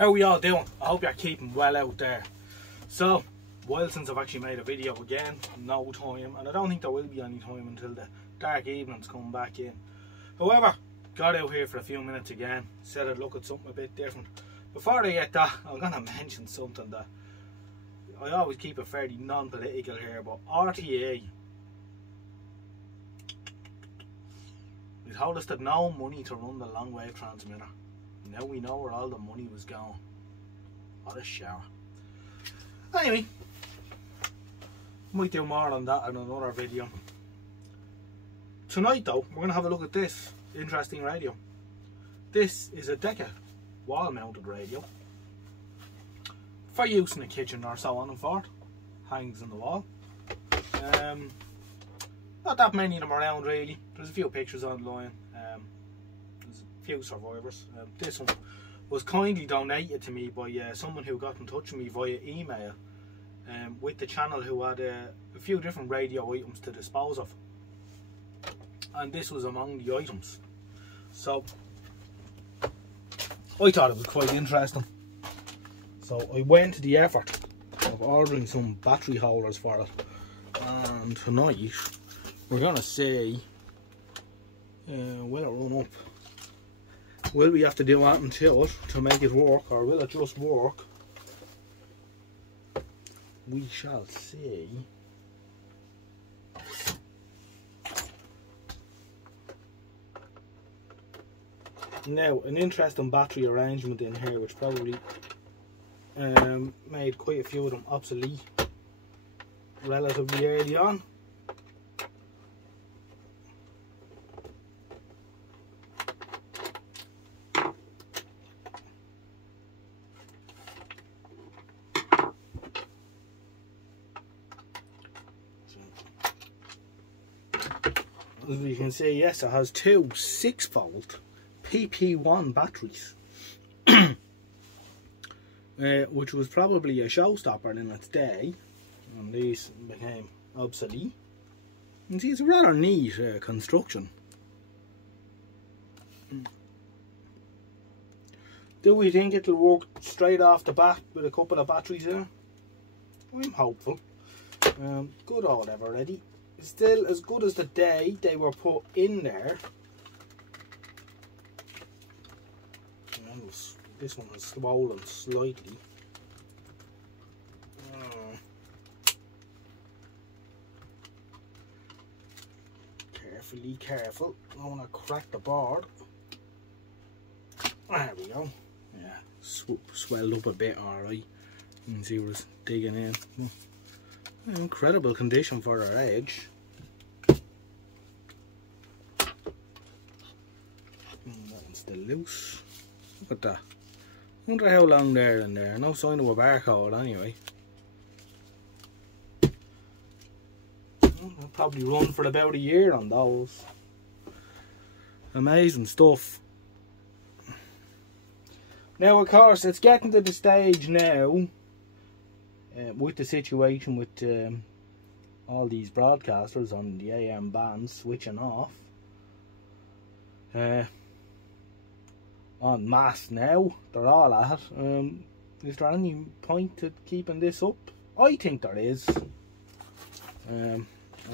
How are we all doing? I hope you're keeping well out there. So, while since I've actually made a video again, no time, and I don't think there will be any time until the dark evenings come back in. However, got out here for a few minutes again, said I'd look at something a bit different. Before I get that, I'm going to mention something that I always keep it fairly non-political here, but RTA, they told us that no money to run the long wave transmitter. Now we know where all the money was going. What a shower. Anyway, might do more on that in another video. Tonight though, we're going to have a look at this interesting radio. This is a Decca wall mounted radio for use in the kitchen or so on and forth. Hangs in the wall. Not that many of them around really. There's a few pictures online. There's a few survivors. This one was kindly donated to me by someone who got in touch with me via email with the channel, who had a few different radio items to dispose of, and this was among the items. So I thought it was quite interesting, so I went to the effort of ordering some battery holders for it, and tonight we're gonna see will it run up. Will we have to do anything to it to make it work, or will it just work? We shall see. Now, an interesting battery arrangement in here, which probably made quite a few of them obsolete relatively early on. As you can see, yes, it has two 6-volt PP1 batteries, which was probably a showstopper in its day, and these became obsolete. You can see it's a rather neat construction. Do we think it'll work straight off the bat with a couple of batteries there? I'm hopeful. Good old ever ready. Still as good as the day they were put in there. This one is swollen slightly. Careful. I want to crack the board. There we go. Yeah, swelled up a bit, alright. You can see where it's digging in. Incredible condition for our edge. That one's still loose. Look at that. Wonder how long they're in there. No sign of a barcode anyway. I'll probably run for about a year on those. Amazing stuff. Now of course it's getting to the stage now, with the situation with all these broadcasters on the AM bands switching off en masse now, they're all at it. Is there any point to keeping this up? I think there is, and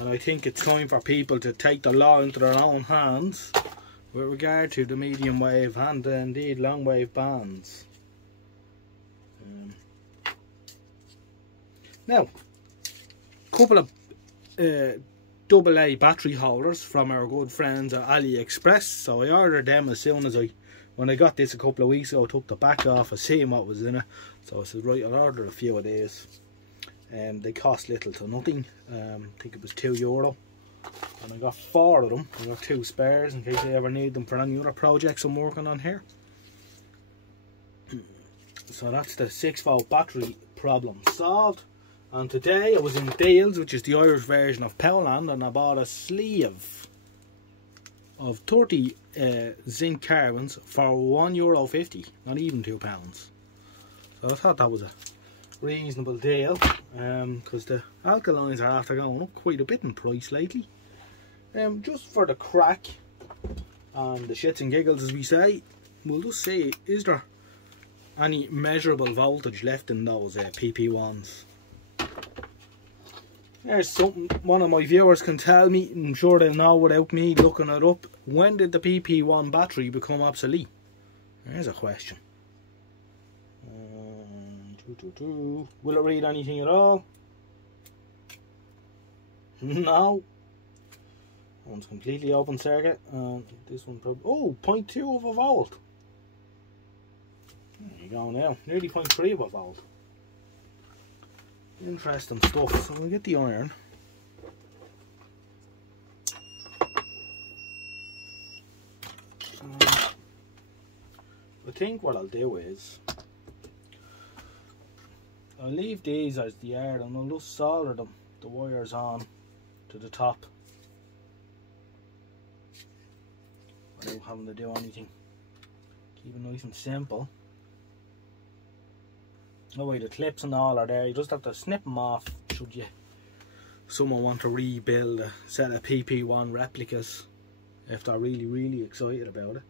I think it's time for people to take the law into their own hands with regard to the medium wave and indeed long wave bands. Now, a couple of AA battery holders from our good friends at AliExpress. So I ordered them as soon as when I got this a couple of weeks ago. I took the back off, I seen what was in it. So I said, right, I'll order a few of these. They cost little to nothing. I think it was €2. And I got 4 of them. I got 2 spares in case I ever need them for any other projects I'm working on here. So that's the 6-volt battery problem solved. And today I was in Deals, which is the Irish version of Poundland, and I bought a sleeve of 30 zinc carbons for €1.50, not even £2. So I thought that was a reasonable deal, because the alkalines are after going up quite a bit in price lately. Just for the crack and the shits and giggles, as we say, we'll just see, is there any measurable voltage left in those PP1s. There's something one of my viewers can tell me, I'm sure they'll know without me looking it up. When did the PP1 battery become obsolete? There's a question. Will it read anything at all? No. One's completely open circuit, and this one probably, oh, 0.2 of a volt. There you go now, nearly 0.3 of a volt. Interesting stuff. So we'll get the iron. I think what I'll do is I'll leave these as they are and I'll just solder them, the wires on to the top without having to do anything. Keep it nice and simple. No way, the clips and all are there, you just have to snip them off should you someone want to rebuild a set of PP1 replicas if they're really excited about it.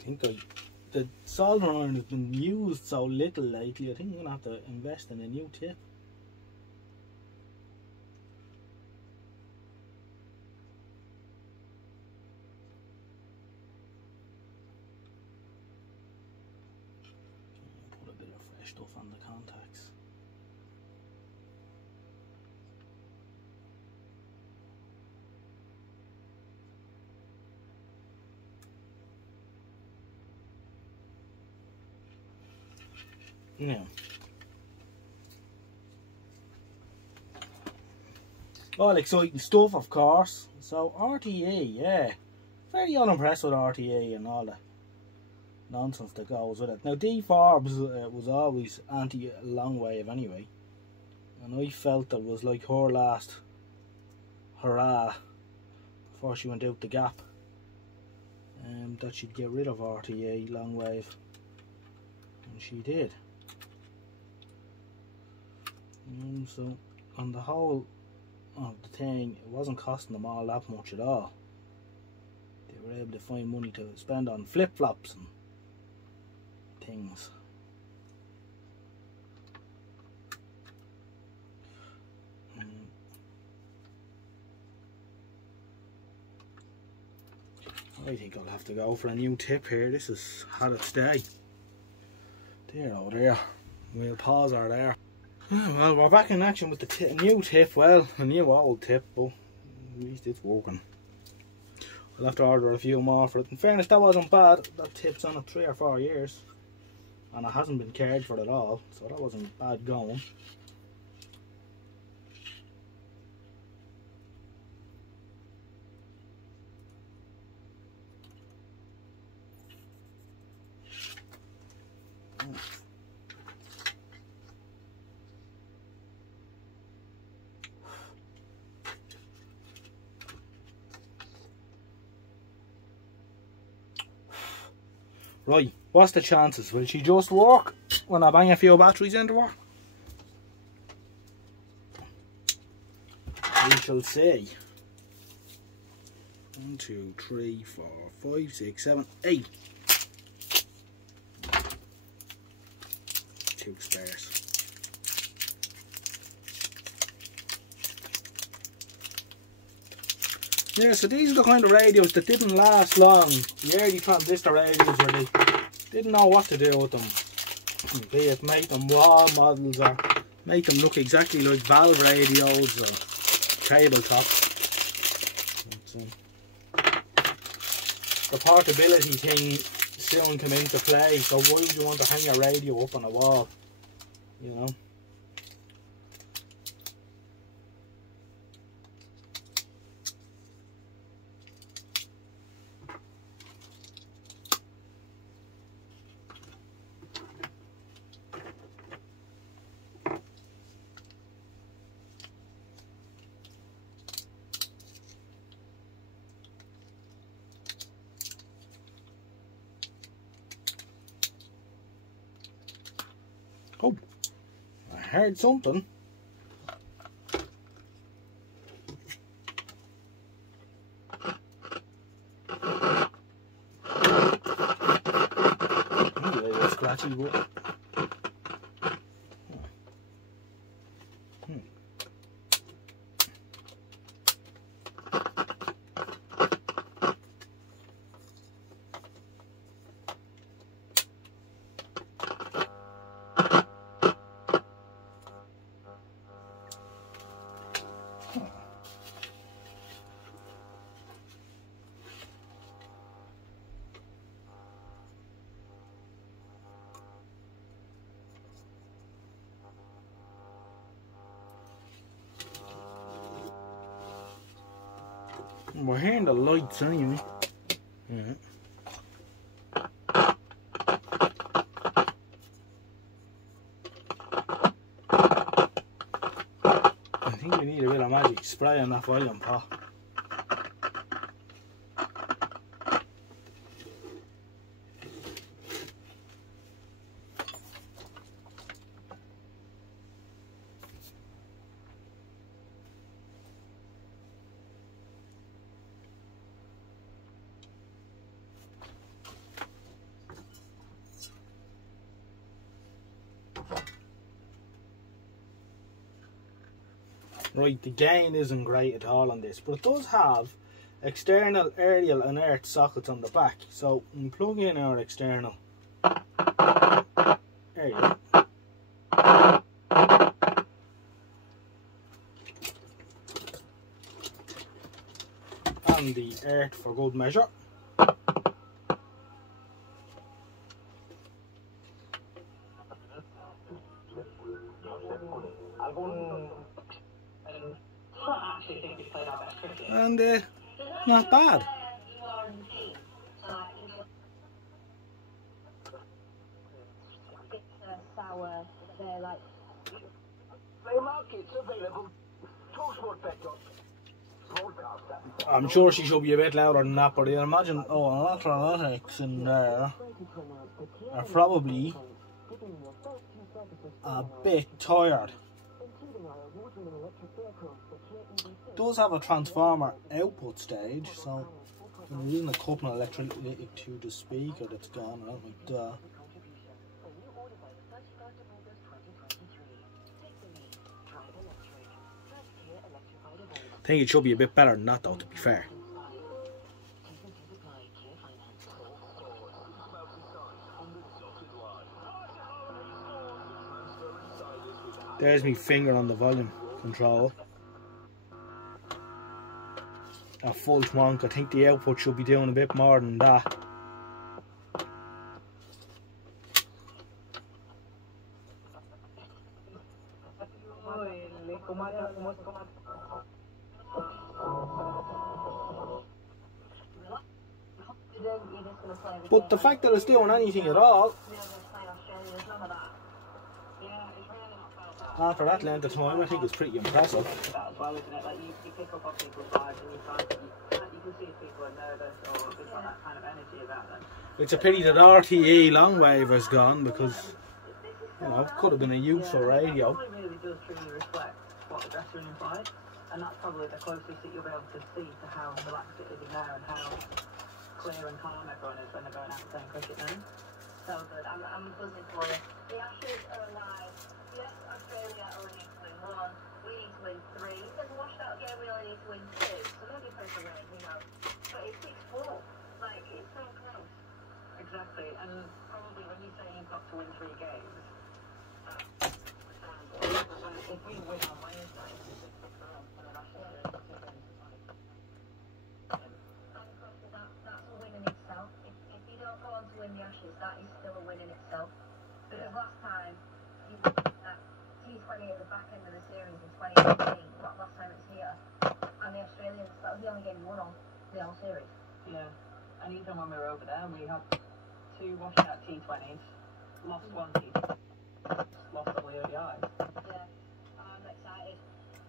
I think the soldering iron has been used so little lately. I think I'm going to have to invest in a new tip. Put a bit of fresh stuff on the contacts. Now, all exciting stuff, of course. So RTE, yeah, very unimpressed with RTE and all the nonsense that goes with it. Now D-Forbes was always anti-long wave anyway, and I felt that was like her last hurrah before she went out the gap, that she'd get rid of RTE long wave, and she did. So on the whole of the thing, it wasn't costing them all that much at all. They were able to find money to spend on flip-flops and things. I think I'll have to go for a new tip here. This has had its day. There, oh there. We'll pause her there. Well, we're back in action with the new tip. Well, a new old tip, but at least it's working. I'll have to order a few more for it. In fairness, that wasn't bad. That tip's on it 3 or 4 years, and it hasn't been cared for at all, so that wasn't bad going. Right, what's the chances? Will she just work when I bang a few batteries into her? We shall see. 1, 2, 3, 4, 5, 6, 7, 8. 2 spares. Yeah, so these are the kind of radios that didn't last long. The early transistor radios where they didn't know what to do with them. Be it make them wall models or make them look exactly like valve radios or cable tops. The portability thing soon came into play, so why would you want to hang your radio up on a wall? You know? heard something. It's scratchy, but we're hearing the lights anyway. Yeah. I think we need a bit of magic spray on that volume pot. Right, the gain isn't great at all on this, but it does have external aerial and earth sockets on the back. So we plug in our external aerial. And the earth for good measure. And not bad. I'm sure she should be a bit louder than that, but I imagine electrolytics in there are probably a bit tired. It does have a transformer output stage, so there isn't a couple of electrolytic to the speaker that's gone out like that. I think it should be a bit better than that though, to be fair. There's my finger on the volume control. At full twonk, I think the output should be doing a bit more than that. But the fact that it's doing anything at all, after that length of time, I think it's pretty impressive. It's a pity that RTE long wave has gone, because you know, it could have been a useful radio. And that's probably the closest that you'll be able to see to how relaxed it is now and how clear and calm everyone is when they're going out playing cricket now. So good, I'm buzzing for it. The Ashes are alive. Yes, Australia only needs to win one. We need to win three. If there's a washed out game, we only need to win two. So maybe play for rain, who knows? But it's 6-4. Like, it's so close. Exactly, and probably when you say you've got to win 3 games, if we win on Wednesday, the Ashes, that is still a win in itself. Because last time, T20 at the back end of the series in 2018, last time it's here, and the Australians, that was the only game we won on the whole series. Yeah, and even when we were over there, we had 2 washed out T20s, lost 1 T20, lost all the ODIs. Yeah, I'm excited.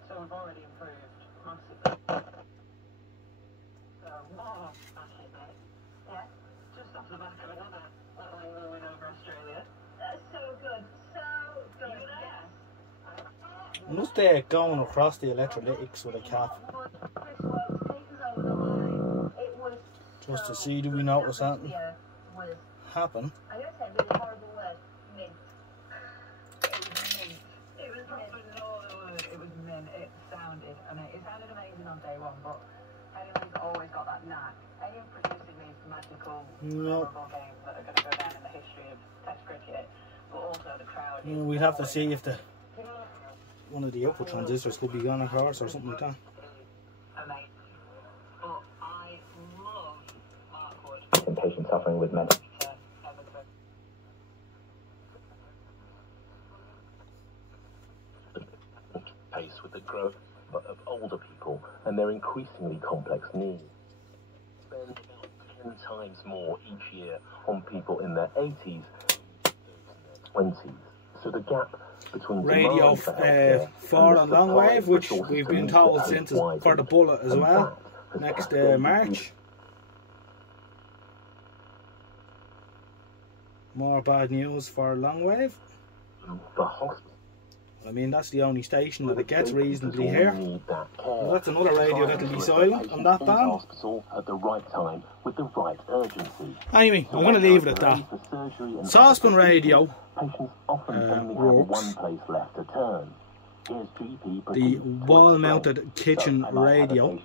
So we've already improved massively. So, Ashes, mate. Yeah. Just off the back of another little win over Australia. That's so good. So good. You were there? Yes. I'm just going across the electrolytics with a cap. Just to see, do we notice something happen? It sounded amazing on day one, but anyone's always got that knack. Any of producing these magical, memorable games that are going to go down in the history of Test cricket, but also the crowd. We'd have to see if one of the output transistors could be gone across or something like that. Amazing. But I love Mark Wood. In patients suffering with mental pace with the growth of older people and their increasingly complex needs. Spend about 10 times more each year on people in their 80s and 20s. So the gap between radio far and long wave, which we've been told since is for the bullet as well, next March. More bad news for long wave. The hospital. I mean, that's the only station that it gets reasonably here. Well, that's another radio that'll be silent on that band. At the right time, with the right urgency. Anyway, I'm going to leave it at that. Saucepan radio works. The wall-mounted kitchen radio.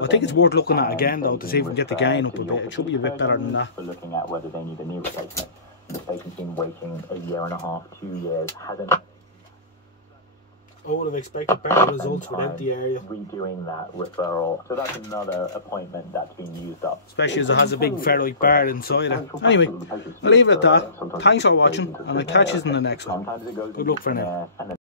I think it's worth looking at again though to see if we can get the gain up a bit. It should be a bit better than that. Looking at whether they need a knee replacement. The patient's been waiting a year and a half, 2 years, hasn't. I would have expected better results without the area. Redoing that referral. So that's another appointment that's been used up. Especially as it has a big ferrite bar inside it. Anyway, I'll leave it at that. Thanks for watching, and I'll catch you in the next one. Good luck for now.